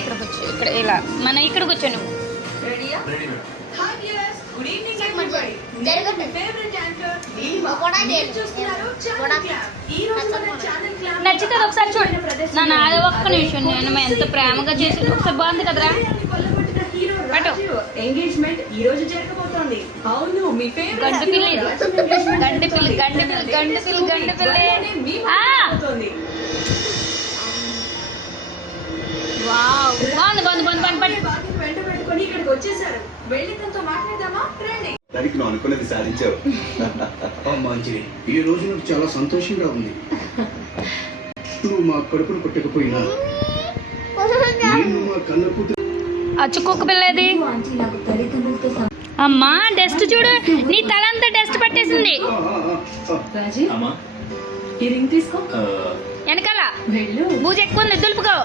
ఇక్కడ కూర్చో, ఇక్కడ ఇలా మనం ఇక్కడ కూర్చో నువ్వు. నచ్చితే ఒకసారి చూడండి నా అది ఒక్క నిమిషం. నేను ఎంత ప్రేమగా చేసి ఒకసారి బాగుంది కదరా. ఎంగేజ్మెంట్ ఈ రోజు జరగబోతోంది. అవును, మీ ఫేవరెట్ గండు పిల్లి గండు పిల్లి గండు పిల్లి గండు పిల్లి గండు పిల్లి. వావ్, బాగుంది బాగుంది బాగుంది బాగుంది. వెంట పెట్టుకొని ఇక్కడికి వచ్చేసారు. వెళ్ళి తనతో మాట్లాడదామా? రండి. దానికి నువ్వు అనుకున్నది సాధించావు. మంచిది. ఈ రోజు నాకు చాలా సంతోషంగా ఉంది. నువ్వు మా కడుపును కొట్టకపోయినా నేను మా కన్న కూతురు. అచ్చుకోక పిల్లది అమ్మా. డస్ట్ చూడు, నీ తల అంతా డస్ట్ పట్టేసింది. రాజీ, ఈ రింగ్ తీసుకో. వెనకాల వెళ్ళు. బూజు ఎక్కువ ఉంది, దులుపుకో.